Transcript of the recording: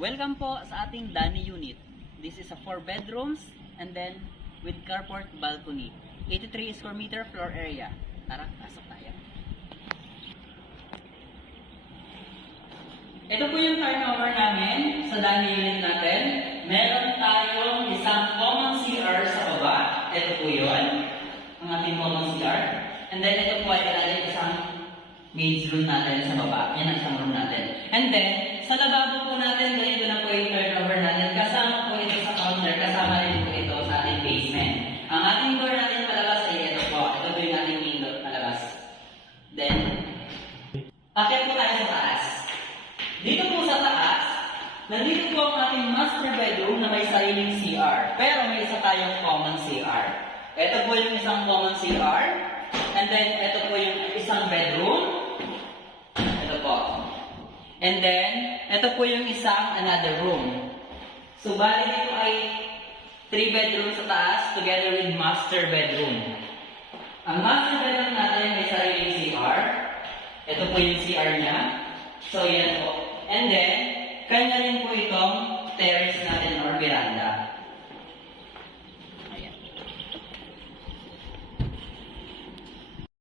Welcome po sa ating Dani unit. This is a 4 bedrooms and then with carport balcony. 83 square meter floor area. Tara, pasok tayo. Ito po yung turnover namin sa Dani unit natin. Meron tayong isang common CR sa baba. Ito po yun. Ang ating common CR. And then ito po ay isang maid's room natin sa baba. Yan ang isang room natin. And then, sa lababo po natin, ganito na po yung turnover natin. Kasama po ito sa counter. Kasama rin po ito sa ating basement. Ang ating door natin palabas ay ito po. Ito po yung ating main door palabas. Then, akyat po tayo sa taas. Dito po sa taas, nandito po ang ating master bedroom na may sariling CR. Pero may isa tayong common CR. Ito po yung isang common CR. And then, ito po yung isang bedroom. Ito po. And then, ito po yung isang another room. So, bali dito ay 3 bedrooms sa taas together with master bedroom. Ang master bedroom natin may sariling CR. Ito po yung CR niya. So, yan po. And then, kanya rin po itong terrace natin or veranda.